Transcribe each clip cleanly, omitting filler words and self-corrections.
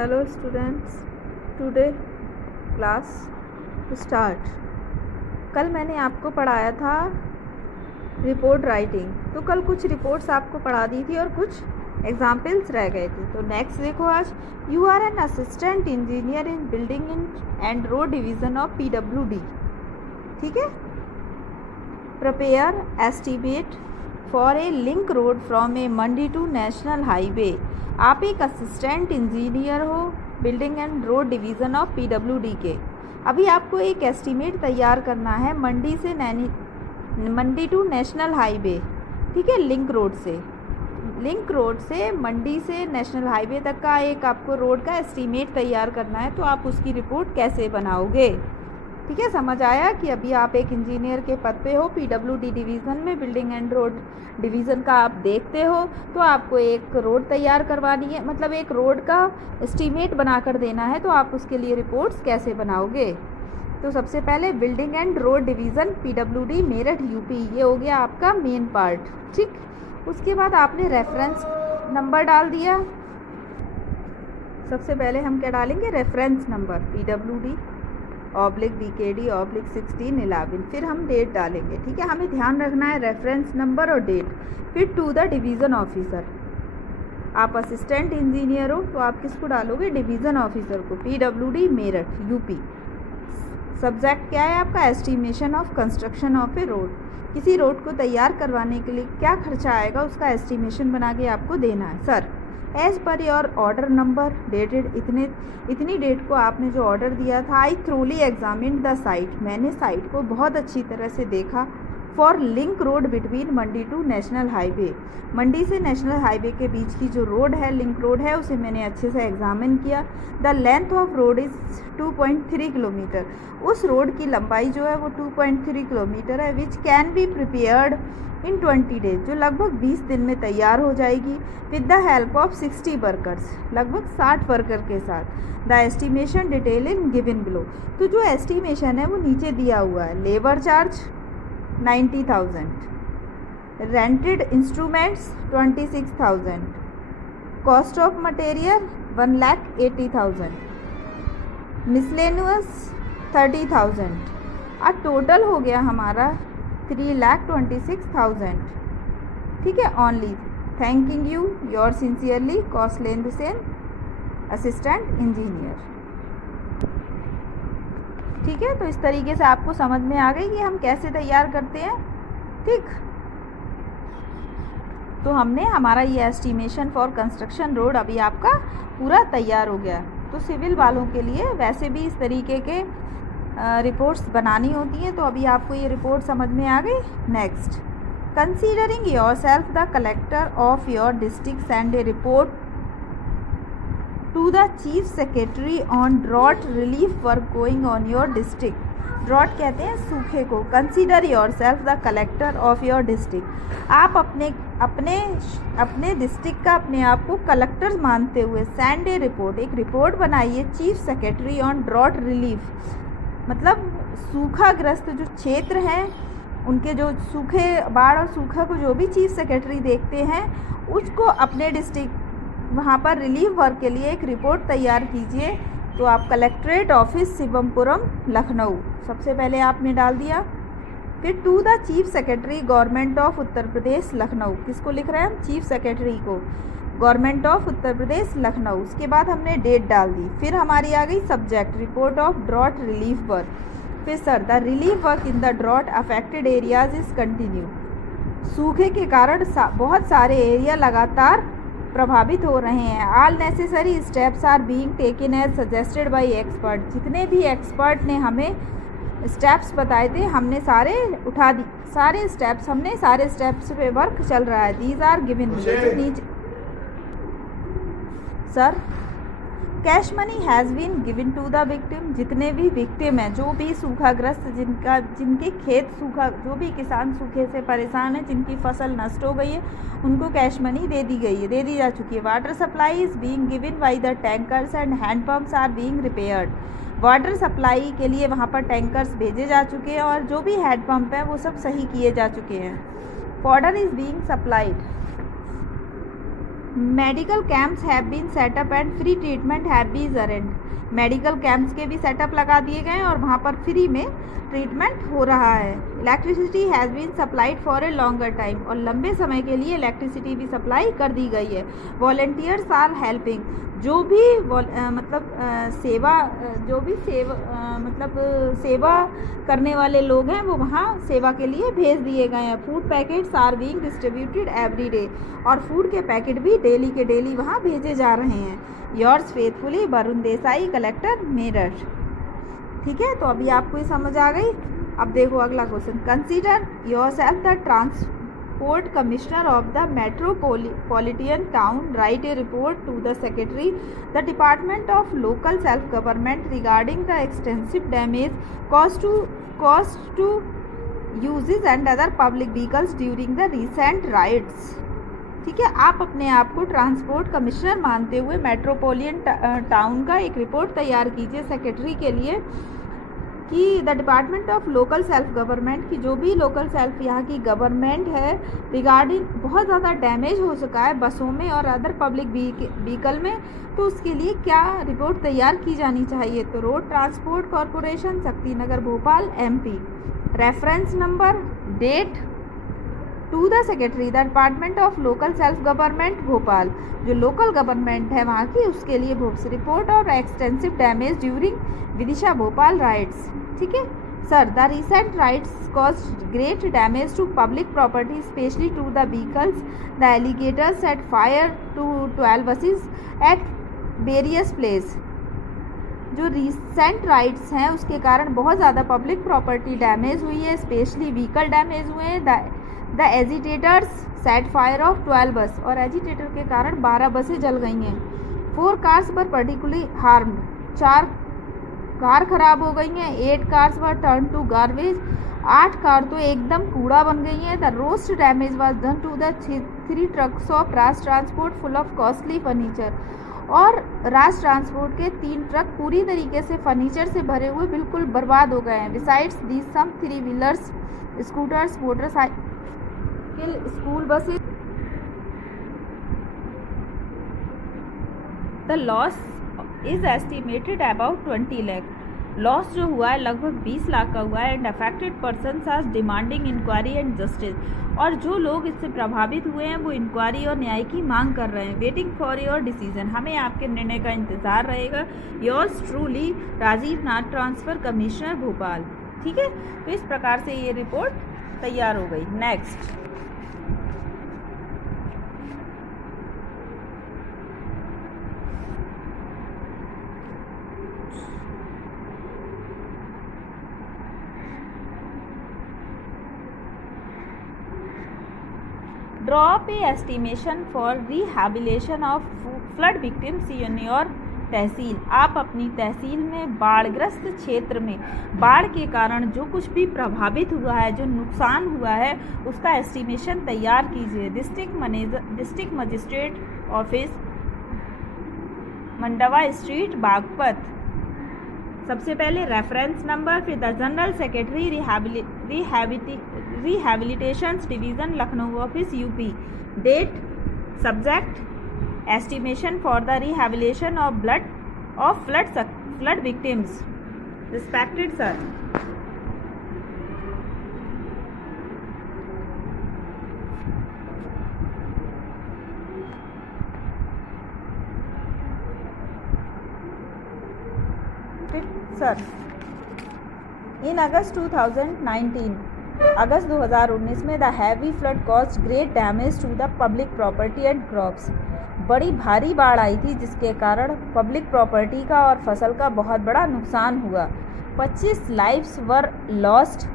Hello students, today class start. कल मैंने आपको पढ़ाया था रिपोर्ट राइटिंग, तो कल कुछ रिपोर्ट्स आपको पढ़ा दी थी और कुछ एग्जाम्पल्स रह गए थे। तो नेक्स्ट देखो, आज you are an assistant engineer in building and road division of PWD। ठीक है, prepare estimate for a link road from a mandi to national highway. आप एक असिस्टेंट इंजीनियर हो building and road division of PWD के। अभी आपको एक estimate तैयार करना है मंडी टू नेशनल हाईवे। ठीक है, लिंक रोड से मंडी से नेशनल हाईवे तक का एक आपको रोड का एस्टीमेट तैयार करना है। तो आप उसकी रिपोर्ट कैसे बनाओगे? ठीक है, समझ आया कि अभी आप एक इंजीनियर के पद पे हो, PWD डिवीज़न में बिल्डिंग एंड रोड डिवीज़न का आप देखते हो। तो आपको एक रोड तैयार करवानी है, मतलब एक रोड का एस्टीमेट बनाकर देना है। तो आप उसके लिए रिपोर्ट्स कैसे बनाओगे? तो सबसे पहले building and road division PWD Meerut UP, ये हो गया आपका मेन पार्ट। ठीक, उसके बाद आपने रेफरेंस नंबर डाल दिया। सबसे पहले हम क्या डालेंगे? Reference number PWD/BKD/1611। फिर हम डेट डालेंगे। ठीक है, हमें ध्यान रखना है रेफरेंस नंबर और डेट। फिर टू द डिवीज़न ऑफिसर। आप असिस्टेंट इंजीनियर हो तो आप किसको डालोगे? डिवीज़न ऑफिसर को, PWD मेरठ UP। सब्जेक्ट क्या है आपका? Estimation of construction of A road. किसी रोड को तैयार करवाने के लिए क्या खर्चा आएगा उसका एस्टिमेशन बना के आपको देना है। Sir, as per your order number dated, इतनी डेट को आपने जो ऑर्डर दिया था। I thoroughly examined the site, मैंने साइट को बहुत अच्छी तरह से देखा। For link road between Mandi to national highway, Mandi से नेशनल हाईवे के बीच की जो रोड है, लिंक रोड है, उसे मैंने अच्छे से एग्जामिन किया। The length of road is 2.3 kilometre. उस रोड की लंबाई जो है वो 2.3 किलोमीटर है। Which can be prepared in 20 days, जो लगभग 20 दिन में तैयार हो जाएगी। With the help of 60 workers, लगभग 60 वर्कर के साथ। The estimation detail in given below, तो जो एस्टिमेशन है वो नीचे दिया हुआ है। Labour charge 90,000, rented instruments 26,000, cost of material 1,80,000, miscellaneous 30,000। Total हो गया हमारा 3,26,000। ठीक है, only thanking you your sincerely Kaushlendra Sen, assistant engineer. ठीक है, तो इस तरीके से आपको समझ में आ गई कि हम कैसे तैयार करते हैं। ठीक, तो हमने हमारा ये एस्टिमेशन फॉर कंस्ट्रक्शन रोड अभी आपका पूरा तैयार हो गया। तो सिविल वालों के लिए वैसे भी इस तरीके के रिपोर्ट्स बनानी होती हैं। तो अभी आपको ये रिपोर्ट समझ में आ गई। Next, considering yourself the collector of your district send a report to the chief secretary on drought relief work going on your district. Drought कहते हैं सूखे को। Consider yourself the collector of your district, आप अपने district का अपने आप को कलेक्टर मानते हुए सेंड ए रिपोर्ट, एक रिपोर्ट बनाइए chief secretary on drought relief, मतलब सूखाग्रस्त जो क्षेत्र हैं उनके जो सूखे, बाढ़ और सूखा को जो भी चीफ सेक्रेटरी देखते हैं उसको अपने डिस्ट्रिक्ट वहाँ पर रिलीफ वर्क के लिए एक रिपोर्ट तैयार कीजिए। तो आप कलेक्ट्रेट ऑफिस शिवमपुरम लखनऊ, सबसे पहले आपने डाल दिया। फिर to the chief secretary government of Uttar Pradesh Lucknow, किसको लिख रहे हैं हम? चीफ सेक्रेटरी को, गवर्नमेंट ऑफ उत्तर प्रदेश लखनऊ। उसके बाद हमने डेट डाल दी। फिर हमारी आ गई subject, report of drought relief work. फिर sir, the relief work in the drought affected areas is continue, सूखे के कारण बहुत सारे एरिया लगातार प्रभावित हो रहे हैं। All necessary steps are being taken as suggested by expert, जितने भी एक्सपर्ट ने हमें स्टेप्स बताए थे हमने सारे उठा दी, सारे स्टेप्स पे वर्क चल रहा है। दीज आर गिवन नीचे। Sir, cash money has been given to the victim, जितने भी विक्टिम हैं, जो भी सूखाग्रस्त, जिनके खेत सूखा, जो भी किसान सूखे से परेशान हैं, जिनकी फसल नष्ट हो गई है, उनको कैश मनी दे दी जा चुकी है। Water supply is being given by the tankers and hand pumps are being repaired, water supply के लिए वहाँ पर टैंकर्स भेजे जा चुके हैं और जो भी हैंड पम्प हैं वो सब सही किए जा चुके हैं। Fodder is being supplied, medical camps have been set up and free treatment have been arrange. Medical camps के भी सेटअप लगा दिए गए हैं और वहाँ पर फ्री में ट्रीटमेंट हो रहा है। Electricity has been supplied for a longer time, और लंबे समय के लिए इलेक्ट्रिसिटी भी सप्लाई कर दी गई है। वॉलंटियर्स आर हेल्पिंग, जो भी सेवा करने वाले लोग हैं वो वहाँ सेवा के लिए भेज दिए गए हैं। Food packets are being distributed every day, और फूड के पैकेट भी डेली के डेली वहाँ भेजे जा रहे हैं। Yours faithfully Varun Desai, collector Meerut. ठीक है, तो अभी आपको ये समझ आ गई। अब देखो अगला question. Consider yourself the transport commissioner of the metropolitan town, write a report to the secretary the department of local self government regarding the extensive damage cost to uses and other public vehicles during the recent riots. ठीक है, आप अपने आप को transport commissioner मानते हुए metropolitan town का एक रिपोर्ट तैयार कीजिए सेक्रेटरी के लिए कि the department of local self government की जो भी लोकल सेल्फ यहाँ की गवर्नमेंट है रिगार्डिंग बहुत ज़्यादा डैमेज हो चुका है बसों में और अदर पब्लिक व्हीकल में, तो उसके लिए क्या रिपोर्ट तैयार की जानी चाहिए। तो road transport corporation, Shaktinagar, Bhopal, MP। Reference number, date, to the secretary the department of local self government Bhopal, जो लोकल गवर्नमेंट है वहाँ की, उसके लिए रिपोर्ट और extensive damage during Vidisha Bhopal riots. ठीक है sir, the recent riots caused great damage to public property specially to the vehicles. The agitators set fire to 12 buses at various place. जो रिसेंट राइड्स हैं उसके कारण बहुत ज़्यादा पब्लिक प्रॉपर्टी डैमेज हुई है, स्पेशली व्हीकल डैमेज हुए हैं। The agitators set fire of 12 बस, और एजिटेटर के कारण 12 बसें जल गई हैं। 4 cars were particularly harmed, 4 car खराब हो गई हैं। 8 cars were turn to garbage, 8 car तो एकदम कूड़ा बन गई हैं। The worst damage was done to the 3 trucks of Raj transport full of costly furniture, और राज ट्रांसपोर्ट के 3 ट्रक पूरी तरीके से फर्नीचर से भरे हुए बिल्कुल बर्बाद हो गए हैं। Besides these some 3 wheelers, scooters, motorcycle, school buses. The loss is estimated about 20 lakh. Loss जो हुआ है लगभग 20 लाख का हुआ है। And affected persons are demanding inquiry and justice, और जो लोग इससे प्रभावित हुए हैं वो इंक्वायरी और न्याय की मांग कर रहे हैं। वेटिंग फॉर योर डिसीजन, हमें आपके निर्णय का इंतजार रहेगा। योर्स ट्रूली, राजीव नाथ, ट्रांसफर कमिश्नर भोपाल। ठीक है, तो इस प्रकार से ये रिपोर्ट तैयार हो गई। Next, draw up a estimation for rehabilitation of flood victims in your tehsil. आप अपनी तहसील में बाढ़ग्रस्त क्षेत्र में बाढ़ के कारण जो कुछ भी प्रभावित हुआ है, जो नुकसान हुआ है, उसका एस्टिमेशन तैयार कीजिए। District magistrate office, Mandwa street, Baghpat. सबसे पहले रेफरेंस नंबर, फिर the general secretary rehabilitation division, Lucknow office, UP। Date, subject estimation for the rehabilitation of flood victims. Respected sir, sir, in August 2019 में the heavy flood caused great damage to the public property and crops. बड़ी भारी बाढ़ आई थी जिसके कारण public property का और फसल का बहुत बड़ा नुकसान हुआ। 25 lives were lost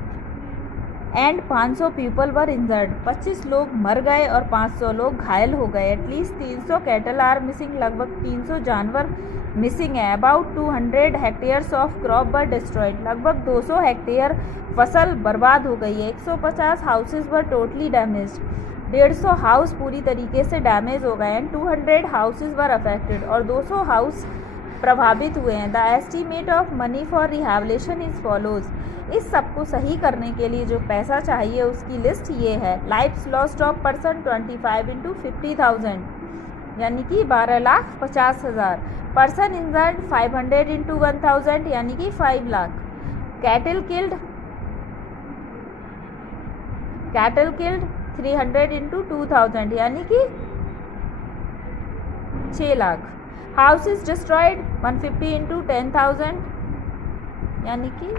and 500 people were injured. 25 लोग मर गए और 500 लोग घायल हो गए। एटलीस्ट 300 कैटल आर मिसिंग, लगभग 300 जानवर मिसिंग है। About 200 hectares of crop were destroyed, लगभग 200 हेक्टेयर फसल बर्बाद हो गई है। 150 houses were totally damaged, 150 house पूरी तरीके से डैमेज हो गए हैं। 200 हाउसेज वर अफेक्टेड, और 200 हाउस प्रभावित हुए हैं। The estimate of money for rehabilitation is follows. इस सब को सही करने के लिए जो पैसा चाहिए उसकी लिस्ट ये है। लाइफ्स लॉस्ट ऑफ पर्सन 25 × 50,000, यानी कि 12,50,000। पर्सन इंजर्ड 500 इंटू 1000 यानी कि 5 लाख। कैटल किल्ड 300 इंटू 2000 यानी कि 6 lakh. House is destroyed 150 into 10,000 यानी कि